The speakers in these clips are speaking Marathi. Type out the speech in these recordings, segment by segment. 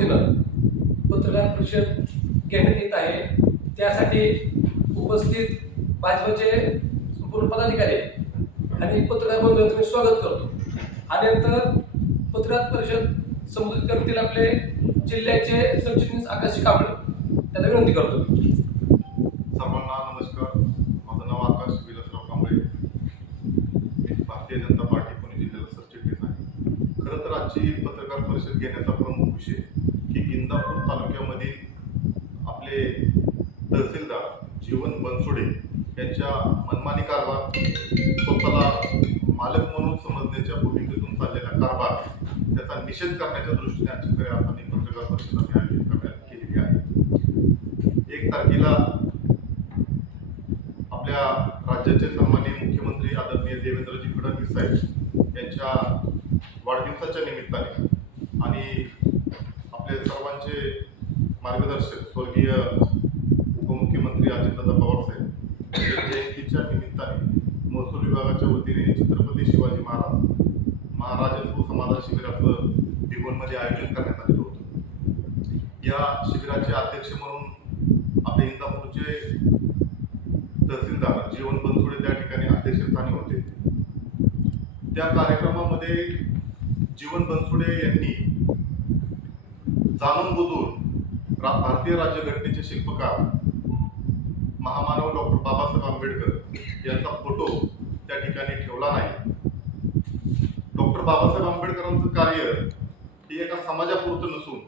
वतीनं पत्रकार परिषद घेण्यात येत आहे। त्यासाठी उपस्थित भाजपचे संपूर्ण पदाधिकारी आणि पत्रकार बंधूंचं मी स्वागत करतो। आणि पत्रकार परिषद संबोधित करतील आपले जिल्ह्याचे सरचिटणीस आकाश कांबळे, त्यांना विनंती करतो। सर्वांना नमस्कार। माझं नाव आकाश विलासराव कांबळे, मी भारतीय जनता पार्टी पुणे जिल्ह्याला सरचिटणीस आहे। खरं तर आजची पत्रकार परिषद घेण्याचा प्रमुख विषय की इंदापूर तालुक्यामधील आपले तहसीलदार जीवन बनसोडे यांच्या मनमानी कारभार, स्वतःला मालक म्हणून समजण्याच्या भूमिकेतून चाललेला कारभार, त्याचा निषेध करण्याच्या दृष्टीने आजची खऱ्या अर्थाने पत्रकार परिषद आयोजित करण्यात केलेली आहे। 1 तारखेला आपल्या राज्याचे सन्माननीय मुख्यमंत्री आदरणीय देवेंद्रजी फडणवीस साहेब यांच्या वाढदिवसाच्या निमित्ताने आणि आपले सर्वांचे मार्गदर्शक स्वर्गीय उपमुख्यमंत्री अजितदादा पवार साहेब यांच्या जयंतीच्या निमित्ताने महसूल विभागाच्या वतीने छत्रपती शिवाजी महाराज समाधान शिबिराचं भिगवणमध्ये आयोजन करण्यात आलेलं होतं। या शिबिराचे अध्यक्ष म्हणून आपले इंदापूरचे तहसीलदार जीवन बनसोडे त्या ठिकाणी अध्यक्षस्थानी होते। त्या कार्यक्रमामध्ये जीवन बनसोडे यांनी जाणून बुजून भारतीय राज्यघटनेचे शिल्पकार महामानव डॉक्टर बाबासाहेब आंबेडकर यांचा फोटो त्या ठिकाणी ठेवला नाही। डॉक्टर बाबासाहेब आंबेडकरांचं कार्य हे एका समाजापुरतं नसून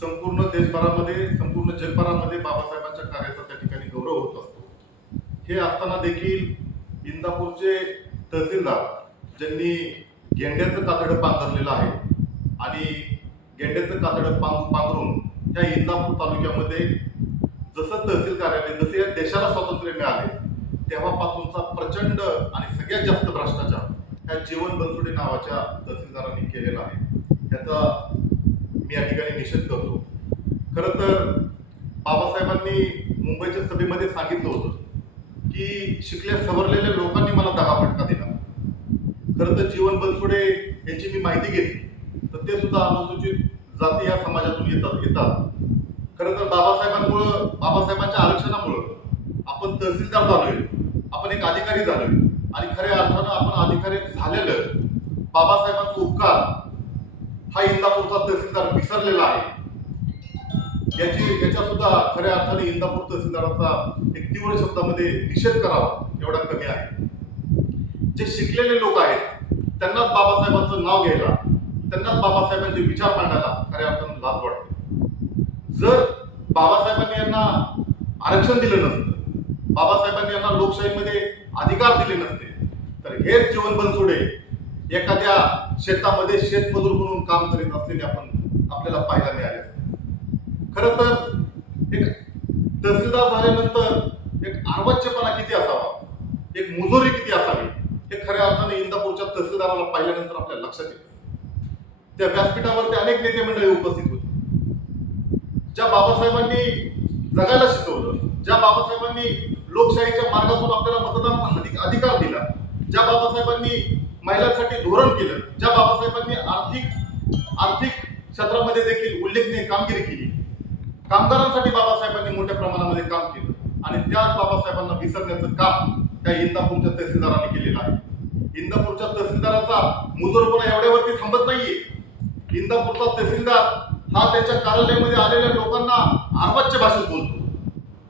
संपूर्ण देशभरामध्ये, संपूर्ण जगभरामध्ये बाबासाहेबांच्या कार्याचा त्या ठिकाणी गौरव होत असतो। हे असताना देखील इंदापूरचे तहसीलदार ज्यांनी गेंड्याचं कातडं पांघरलेलं आहे आणि गेंड्याचं कातडं पांघरून त्या इंदापूर तालुक्यामध्ये जसं तहसील कार्यालय, जसे या देशाला स्वातंत्र्य मिळाले तेव्हापासूनचा प्रचंड आणि सगळ्यात जास्त भ्रष्टाचार ह्या जीवन बनसोडे नावाच्या तहसीलदारांनी केलेला आहे। त्याचा मी या ठिकाणी निषेध करतो। खरं तर बाबासाहेबांनी मुंबईच्या सभेमध्ये सांगितलं होतं की शिकल्या सवरलेल्या लोकांनी मला दगाफटका दिला। खरं तर जीवन बनसोडे यांची मी माहिती घेतली तर ते सुद्धा अनुसूचित जाती या समाजातून येतात। खरं तर बाबासाहेबांच्या आरक्षणामुळं आपण तहसीलदार झालोय, आपण एक अधिकारी झालोय आणि खऱ्या अर्थानं आपण अधिकारी झालेलं बाबासाहेबांचा उपकार हा इंदापूरचा तहसीलदार विसरलेला आहे। याचा सुद्धा खऱ्या अर्थाने इंदापूर तहसीलदाराचा एक तीव्र शब्दामध्ये निषेध करावा एवढा कमी आहे। जे शिकलेले लोक आहेत त्यांनाच बाबासाहेबांचं नाव घ्यायला, त्यांनाच बाबासाहेबांचे विचार मांडायला खऱ्या अर्थाने लाज वाटते। जर बाबासाहेबांनी यांना आरक्षण दिलं नसतं, बाबासाहेबांनी यांना लोकशाहीमध्ये अधिकार दिले नसते तर हेच जीवन बनसोडे एखाद्या शेतामध्ये शेतमजूर म्हणून काम करीत असलेले आपल्याला पाहायला मिळाले। खरं तर एक तहसीलदार झाल्यानंतर एक अर्वाच्यपणा किती असावा, एक मुजोरी किती असावी हे खऱ्या अर्थाने इंदापूरच्या तहसीलदाराला पाहिल्यानंतर आपल्याला लक्षात येतं। त्या व्यासपीठावरती अनेक नेते मंडळी उपस्थित होते। ज्या बाबासाहेबांनी जगायला शिकवलं, ज्या बाबासाहेबांनी लोकशाहीच्या मार्गातून आपल्याला मतदानाचा अधिकार दिला, ज्या बाबासाहेबांनी महिलांसाठी धोरण केलं, ज्या बाबासाहेबांनी आर्थिक क्षेत्रामध्ये देखील उल्लेखनीय कामगिरी केली, कामगारांसाठी बाबासाहेबांनी मोठ्या प्रमाणामध्ये काम केलं आणि त्याच बाबासाहेबांना विसरण्याचं काम त्या इंदापूरच्या तहसीलदारांनी केलेलं आहे। इंदापूरच्या तहसीलदाराचा मुजोरपणा एवढ्यावरती थांबत नाहीये। इंदापूरचा तहसीलदार हा त्याच्या कार्यालयामध्ये आलेल्या लोकांना अर्वाच्य भाषेत बोलतो,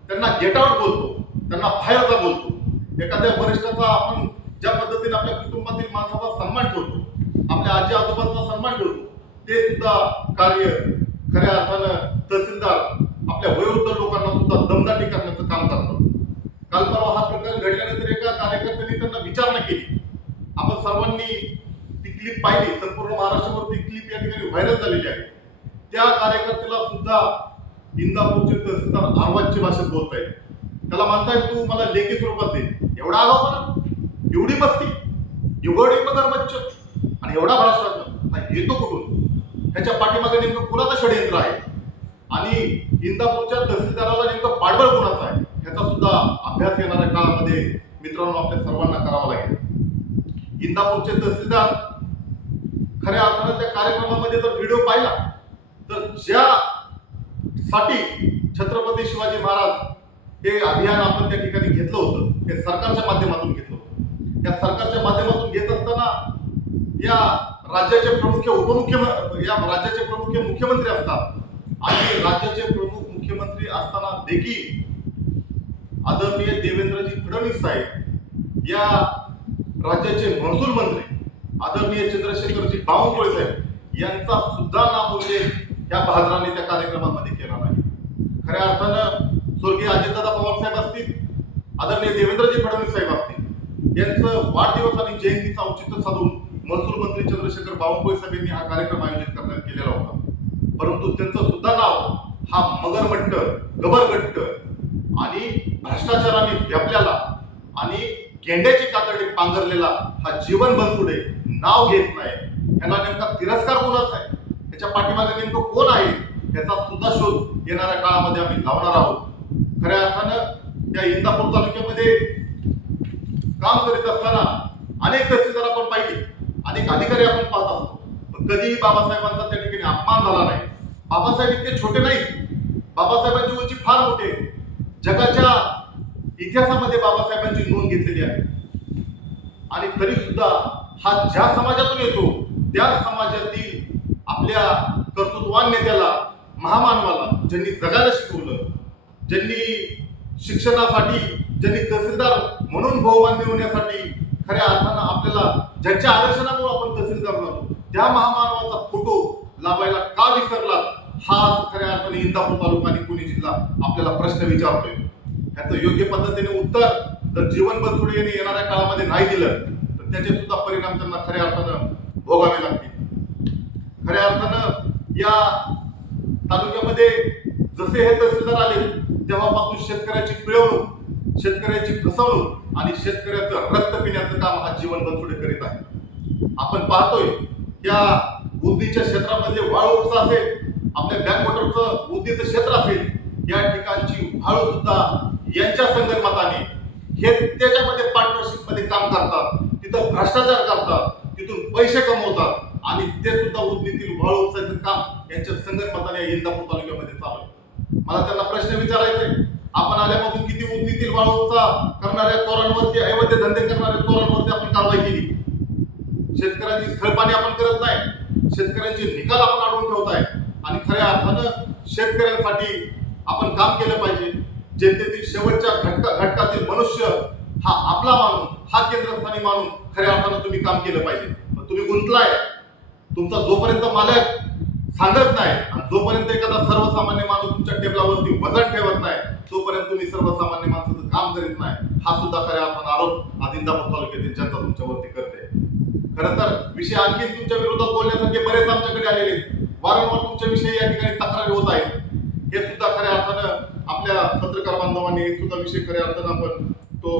त्यांना गेट आउट बोलतो, त्यांना बाहेर जा बोलतो। एखाद्या वरिष्ठाचा आपण ज्या पद्धतीने आपल्या कुटुंबातील माणसाचा सन्मान ठेवतो, आपल्या आजी आजोबांचा सन्मान ठेवतो, ते सुद्धा कार्य खऱ्या अर्थानं तहसीलदार आपल्या वयोवृद्ध लोकांना सुद्धा दमदाटी करण्याचं काम करतात। काल परवा हा प्रकार घडल्यानंतर एका कार्यकर्त्यांनी त्यांना विचारणा केली। आपण सर्वांनी ती क्लिप पाहिली, संपूर्ण महाराष्ट्रावर ती क्लिप या ठिकाणी व्हायरल झालेली आहे। त्या कार्यकर्त्याला सुद्धा इंदापूरचे तहसीलदार अर्वाच्य भाषेत बोलतायत, त्याला म्हणतायत तू मला लेखी स्वरूपात दे। एवढा आगाऊपणा, एवढी मस्ती, एवढी मगरमच्छ आणि एवढा भ्रष्टाचार हा येतो कुठून? ह्याच्या पाठीमागे नेमकं कुणाचं षडयंत्र आहे आणि इंदापूरच्या तहसीलदाराला नेमकं पाठबळ कुणाचं आहे ह्याचा सुद्धा अभ्यास येणाऱ्या काळामध्ये मित्रांनो आपल्या सर्वांना करावा लागेल। इंदापूरचे तहसीलदार खऱ्या अर्थानं त्या कार्यक्रमामध्ये जर व्हिडिओ पाहिला तर ज्यासाठी छत्रपती शिवाजी महाराज हे अभियान आपण त्या ठिकाणी घेतलं होतं, हे सरकारच्या माध्यमातून घेतलं होतं. या सरकारच्या माध्यमातून घेत असताना या राज्याचे प्रमुख मुख्यमंत्री असतात आणि राज्याचे प्रमुख मुख्यमंत्री असताना देखील आदरणीय देवेंद्रजी फडणवीस साहेब, या राज्याचे महसूल मंत्री आदरणीय चंद्रशेखरजी बावनकुळे साहेब यांचा सुद्धा नामोल्लेख या बहादरांनी त्या कार्यक्रमामध्ये केला नाही. खऱ्या अर्थानं स्वर्गीय अजितदादा पवार साहेब असतील, आदरणीय देवेंद्रजी फडणवीस साहेब असतील, यांचं वाढदिवस आणि जयंतीचं औचित्य साधून महसूल मंत्री चंद्रशेखर बावनकुळे साहेब यांनी हा कार्यक्रम आयोजित करण्यात केलेला होता. परंतु त्यांचं सुद्धा नाव हा मगरमट्ट, गबरगट्ट आणि भ्रष्टाचाराने व्यापलेला आणि गेंड्याची कातडी पांघरलेला हा जीवन बनसुडे नाव घेत नाही. ह्याला नेमका तिरस्कार कोणाचा आहे, त्याच्या पाठीमागे नेमकं कोण आहे, याचा सुद्धा शोध येणाऱ्या काळामध्ये आम्ही लावणार आहोत. खऱ्या अर्थानं या इंदापूर तालुक्यामध्ये काम करीत असताना अनेक तहसीलदार आपण पाहिले, अनेक अधिकारी आपण पाहत असतो, पण कधीही बाबासाहेबांचा त्या ठिकाणी अपमान झाला नाही. बाबासाहेब इतके छोटे नाहीत, बाबासाहेबांची उंची फार मोठी आहे. जगाच्या इतिहासामध्ये बाबासाहेबांची नोंद घेतलेली आहे. आणि तरी सुद्धा हा ज्या समाजातून येतो त्या समाजातील आपल्या कर्तृत्वान नेत्याला, महामानवाला, ज्यांनी जगायला शिकवलं, ज्यांनी शिक्षणासाठी, ज्यांनी तहसीलदार म्हणून बहुमान्य होण्यासाठी खऱ्या अर्थानं आपल्याला, ज्यांच्या आरक्षणामुळे आपण तहसीलदार झालो, त्या महामानवाचा फोटो लावायला का विसरला, हा खऱ्या अर्थाने इंदापूर तालुका आणि पुणे जिल्हा आपल्याला प्रश्न विचारतोय. याचं योग्य पद्धतीने उत्तर जर जीवन बनसोडे यांनी येणाऱ्या काळामध्ये नाही दिलं तर त्याचे सुद्धा परिणाम त्यांना खऱ्या अर्थानं भोगावे लागतील. खऱ्या अर्थानं या तालुक्यामध्ये जसे हे तहसीलदार आले तेव्हापासून शेतकऱ्याची पिळवणूक, शेतकऱ्याची फसवणूक आणि शेतकऱ्याचं रक्त पिण्याचं काम हा जीवन बनसोडे करीत आहे. आपण पाहतोय या बुद्धीच्या क्षेत्रामधले वाळू उपसा असेल, आपल्या बॅकवॉटरचं बुद्धीचं क्षेत्र असेल, या ठिकाणची वाळू सुद्धा यांच्या संगणमताने हे त्याच्यामध्ये पार्टनरशिप मध्ये काम करतात, तिथं भ्रष्टाचार करतात, तिथून पैसे कमवतात आणि ते सुद्धा उद्नीतील वाळू उपसायचं काम यांच्या संगणमताने इंदापूर तालुक्यामध्ये चालू आहे. मला त्यांना प्रश्न विचारायचा आहे, आपण आल्यापासून किती उद्नीतील वाळू उपसा करणाऱ्या चोरांवरती, अवैध धंदे करणाऱ्या चोरांवरती आपण कारवाई केली? शेतकऱ्यांची स्थळपाणी आपण करत नाही, शेतकऱ्यांचे निकाल आपण अडवून ठेवताय आणि खऱ्या अर्थानं शेतकऱ्यांसाठी आपण काम केलं पाहिजे. जनतेतील शेवटच्या घटकातील मनुष्य हा आपला मानून, हा केंद्रस्थानी मानून खऱ्या अर्थानं तुम्ही काम केलं पाहिजे. पण तुम्ही गुंतलाय, तुमचा जोपर्यंत मालक सांगत नाही आणि जोपर्यंत एखादा सर्वसामान्य माणूस तुमच्या टेबलावरती वजन ठेवत नाही तोपर्यंत तुम्ही सर्वसामान्य माणसाचं काम करीत नाही, हा सुद्धा खऱ्या अर्थानं आरोप आज इंदापूर तालुक्यातील जनता तुमच्यावरती करते. खरं तर विषय आणखी तुमच्या विरोधात बोलण्यासारखे बरेच आमच्याकडे आलेले आहेत. वारंवार तुमच्याविषयी या ठिकाणी तक्रारी होत आहेत. हे सुद्धा खऱ्या अर्थानं आपल्या पत्रकार बांधवांनी एक सुद्धा विषय खऱ्या अर्थानं आपण तो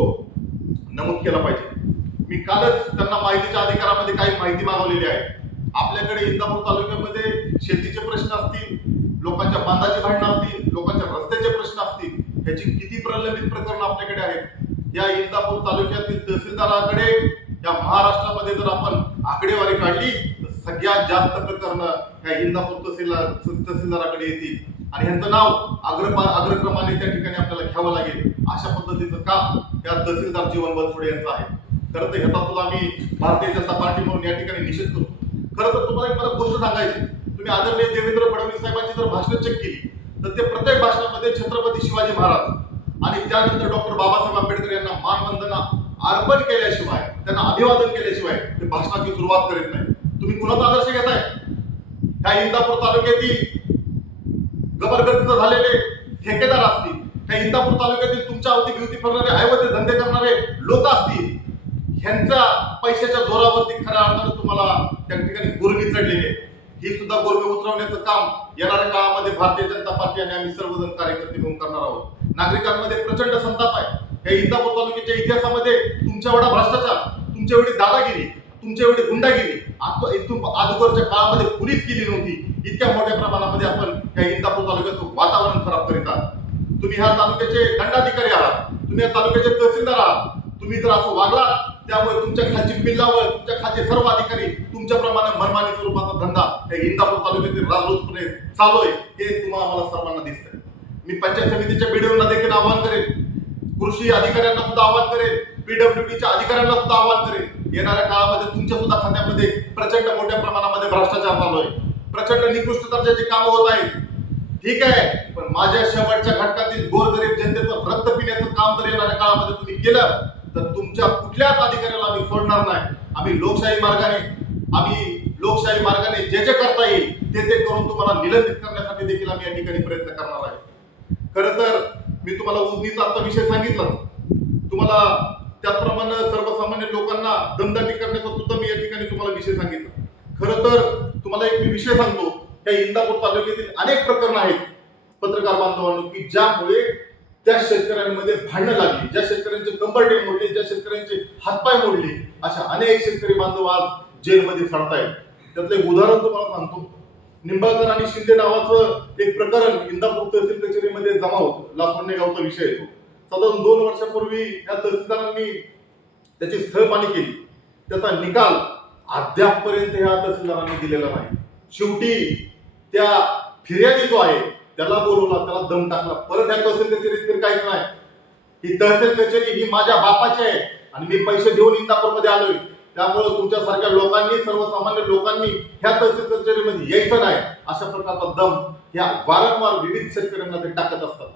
नमूद केला पाहिजे. मी कालच त्यांना माहितीच्या अधिकारामध्ये काही माहिती मागवलेली आहे. आपल्याकडे इंदापूर तालुक्यामध्ये शेतीचे प्रश्न असतील, लोकांच्या बांधाची भांडणं असतील, लोकांच्या रस्त्याचे प्रश्न असतील, ह्याची किती प्रलंबित प्रकरणं आपल्याकडे आहेत. या इंदापूर तालुक्यातील तहसीलदाराकडे या महाराष्ट्रामध्ये जर आपण आकडेवारी काढली तर सगळ्यात जास्त प्रकरणं या इंदापूर तहसीलदाराकडे येतील आणि ह्यांचं नाव अग्रक्रमाने त्या ठिकाणी आपल्याला घ्यावं लागेल. अशा पद्धतीचं काम या तहसीलदार जीवन बनसोडे यांचं आहे. खरं तर ह्याचा सुद्धा आम्ही भारतीय जनता पार्टी म्हणून या ठिकाणी निषेध करतो. खरं तर तुम्हाला एक मला गोष्ट सांगायची, तुम्ही आदरणीय देवेंद्र फडणवीस साहेबांची जर भाषण चेक केली तर ते प्रत्येक भाषणामध्ये छत्रपती शिवाजी महाराज आणि त्यानंतर डॉक्टर बाबासाहेब आंबेडकर यांना मानवंदना अर्पण केल्याशिवाय, त्यांना अभिवादन केल्याशिवाय ते भाषणाची सुरुवात करीत नाही. तुम्ही कुणाचा आदर्श घेताय? ह्या इंदापूर तालुक्यातील गबरगच्च झालेले ठेकेदार असतील, ह्या इंदापूर तालुक्यातील तुमच्या अवतीभोवती फिरणारे अवैध धंदे करणारे लोक असतील, ह्यांच्या पैशाच्या जोरावरती खऱ्या अर्थानं तुम्हाला त्या ठिकाणी गुरमी चढलेली आहे. ही सुद्धा गुरमी उतरवण्याचं काम येणाऱ्या काळामध्ये भारतीय जनता पार्टी आणि आम्ही सर्वजण कार्यकर्ते मिळून करणार आहोत. नागरिकांमध्ये प्रचंड संताप आहे. या इंदापूर तालुक्याच्या इतिहासामध्ये तुमच्या एवढा भ्रष्टाचार, तुमच्या एवढी दादागिरी, तुमच्या एवढी गुंडागिरी इथून अगोदरच्या काळामध्ये कुणीच केली नव्हती. इतक्या मोठ्या प्रमाणामध्ये आपण या इंदापूर तालुक्याचं वातावरण खराब करीत आहात. तुम्ही ह्या तालुक्याचे दंडाधिकारी आहात, तुम्ही या तालुक्याचे तहसीलदार आहात. तुम्ही जर असं वागला त्यामुळे तुमच्या खालची पिल्लावळ, तुमच्या खालचे सर्व अधिकारी तुमच्या तुमच्याप्रमाणे मनमानी स्वरूपाचा धंदा या इंदापूर तालुक्यातील राजरोसपणे चालू आहे हे तुम्हाला आम्हाला सर्वांना दिसतंय. मी पंचायत समितीच्या बीडीओना देखील आवाहन करेन, कृषी अधिकाऱ्यांना सुद्धा आवाहन करेन, पीडब्ल्यूडीच्या अधिकाऱ्यांना सुद्धा आवाहन करेन. येणाऱ्या काळामध्ये तुमच्या सुद्धा खात्यामध्ये प्रचंड मोठ्या प्रमाणामध्ये भ्रष्टाचार चालू आहे, प्रचंड निकृष्ट दर्जाची कामं होत आहेत. ठीक आहे, पण माझ्या शेवटच्या घटकातील गोरगरीब जनतेचं रक्त पिण्याचं काम जर येणाऱ्या काळामध्ये तुम्ही केलं तर तुमच्या कुठल्याच अधिकाऱ्याला आम्ही सोडणार नाही. आम्ही लोकशाही मार्गाने जे जे करता येईल ते करून तुम्हाला निलंबित करण्यासाठी देखील आम्ही या ठिकाणी प्रयत्न करणार आहे. खरं तर मी तुम्हाला उजनीचा आता विषय सांगितला, तुम्हाला त्याचप्रमाणे सर्वसामान्य लोकांना दमदाटी करण्याचा सुद्धा मी या ठिकाणी तुम्हाला विषय सांगितला. खरं तर तुम्हाला एक मी विषय सांगतो, त्या इंदापूर तालुक्यातील अनेक प्रकरण आहेत पत्रकार बांधवांनो की ज्यामुळे त्या शेतकऱ्यांमध्ये भांडणं लागली, ज्या शेतकऱ्यांचे कंबरटे मोडले, ज्या शेतकऱ्यांचे हातपाय मोडले, अशा अनेक शेतकरी बांधव आज जेलमध्ये सडतायत. त्यातलं एक उदाहरण तुम्हाला सांगतो. निंबाळकर आणि शिंदे नावाचं एक प्रकरण इंदापूर तहसील कचेरीमध्ये जमा होतं. लासवणे गावचा विषय येतो. साधारण 2 वर्षापूर्वी या तहसीलदारांनी त्याची स्थळपाहणी केली. त्याचा निकाल अद्यापपर्यंत ह्या तहसीलदारांनी दिलेला नाही. शेवटी त्या फिर्यादी जो आहे त्याला बोलवला, त्याला दम टाकला. परत ह्या तहसील कचेरीत काहीच नाही. ही तहसील कचेरी ही माझ्या बापाची आहे आणि मी पैसे देऊन इंदापूरमध्ये आलोय. त्यामुळे तुमच्यासारख्या लोकांनी, सर्वसामान्य लोकांनी ह्या तहसील कचेरीमध्ये यायचं नाही, अशा प्रकारचा दम ह्या वारंवार विविध शेतकऱ्यांना ते टाकत असतात.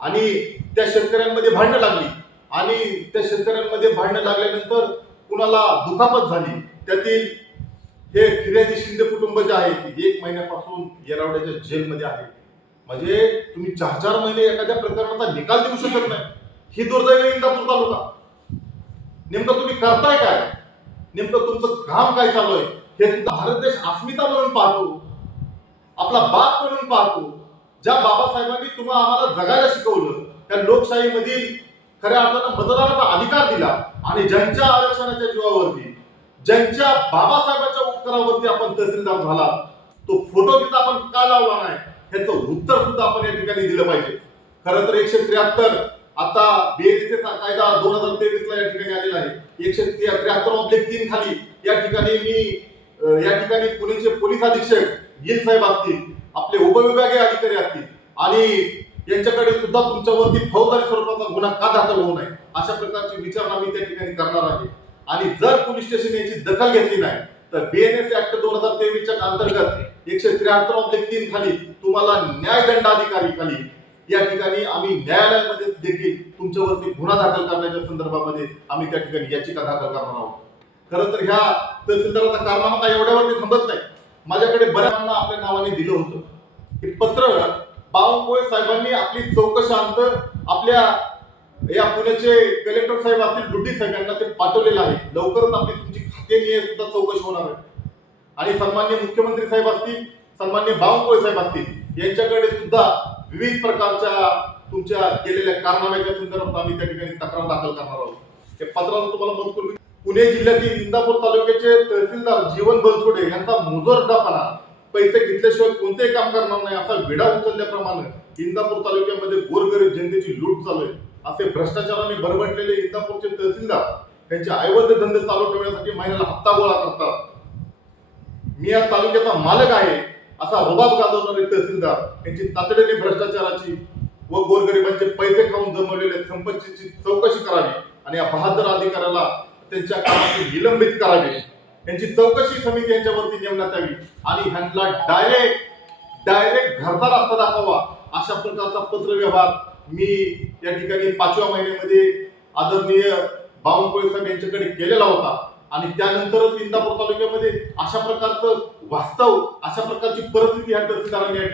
आणि त्या शेतकऱ्यांमध्ये भांडणं लागली आणि त्या शेतकऱ्यांमध्ये भांडणं लागल्यानंतर कुणाला दुखापत झाली. त्यातील हे फिर्यादी शिंदे कुटुंब जे आहे ते 1 महिन्यापासून येरवड्याच्या जेलमध्ये आहे. म्हणजे तुम्ही 4-4 महिने एखाद्या प्रकरणाचा निकाल देऊ शकत नाही. ही दुर्दैवी इंदापूर तालुका. नेमकं तुम्ही करताय काय, नेमकं तुमचं काम काय चालू आहे हे सुद्धा भारत देश अस्मिता म्हणून पाहतो, आपला बाप म्हणून पाहतो. ज्या बाबासाहेबांनी तुम्हाला आम्हाला जगायला शिकवलं, त्या लोकशाहीमधील खऱ्या अर्थानं मतदानाचा अधिकार दिला आणि ज्यांच्या आरक्षणाच्या जीवावरती, ज्यांच्या बाबासाहेबांच्या उपकारावरती आपण तहसीलदार झाला, तो फोटो तिथं आपण का लावला नाही ह्याचं उत्तर सुद्धा आपण या ठिकाणी दिलं पाहिजे. खरं तर 173 आता बीएनएसचा कायदा 2023 ला या ठिकाणी आलेला आहे. 173/3 खाली या ठिकाणी पुण्याचे पोलीस अधीक्षक गिल साहेब असतील, आपले उपविभागीय अधिकारी असतील आणि यांच्याकडे सुद्धा तुमच्यावरती फौजदारी स्वरूपाचा गुन्हा का दाखल होऊ नये अशा प्रकारची विचारणा मी त्या ठिकाणी करणार आहे. आणि जर पोलीस स्टेशन याची दखल घेतली नाही तर बीएनएस ऍक्ट 2023 च्या अंतर्गत 173/3 खाली तुम्हाला न्यायदंडाधिकारी खाली या ठिकाणी आम्ही न्यायालयामध्ये देखील तुमच्यावरती गुन्हा दाखल करण्याच्या संदर्भामध्ये आम्ही त्या ठिकाणी याचिका दाखल करणार आहोत. खरं तर ह्या तहसीलदाराचा कारनामा काय एवढ्यावरती थांबत नाही. माझ्याकडे बऱ्याचना आपल्या नावाने दिलं होतं. हे पत्र बावनकुळे साहेबांनी आपली चौकशांत आपल्या या पुण्याचे कलेक्टर साहेब असतील, ड्युटी साहेबांना ते पाठवलेलं आहे. लवकरच आपली तुमची खातेनिहाय सुद्धा चौकशी होणार आहे. आणि सन्माननीय मुख्यमंत्री साहेब असतील, सन्माननीय बावनकुळे साहेब असतील, यांच्याकडे सुद्धा विविध प्रकारच्या तुमच्या केलेल्या कारनाम्याच्या संदर्भात आम्ही त्या ठिकाणी तक्रार दाखल करणार आहोत. हे पत्राला तुम्हाला मजकूर पुणे जिल्ह्यातील इंदापूर तालुक्याचे तहसीलदार जीवन बनसोडे यांचा मुजोरदापणा, पैसे घेतल्याशिवाय कोणतेही काम करणार नाही असा विडा उचलल्याप्रमाणे इंदापूर तालुक्यामध्ये गोरगरीब जनतेची लूट चालू आहे. असे भ्रष्टाचाराने भरभटलेले इंदापूरचे तहसीलदार त्यांचे ऐवद्य धंदे चालू ठेवण्यासाठी महिन्याला हप्ता गोळा करतात. मी या तालुक्याचा मालक आहे असा रुबाब गाजवणारे तहसीलदार यांची तातडीने भ्रष्टाचाराची व गोरगरिबांचे पैसे खाऊन जमवलेल्या संपत्तीची चौकशी करावी आणि या बहादर अधिकाऱ्याला त्यांच्या कामाची निलंबित करावी. यांची चौकशी समिती यांच्यावरती नेमण्यात यावी आणि ह्यांना डायरेक्ट घरचा रस्ता दाखवा अशा प्रकारचा पत्रव्यवहार मी या ठिकाणी 5व्या महिन्यामध्ये आदरणीय बावनकुळे साहेब यांच्याकडे केलेला होता. आणि त्यानंतरच इंदापूर तालुक्यामध्ये अशा प्रकारचं वास्तव, अशा प्रकारची परिस्थिती ह्या तहसीलदारांनी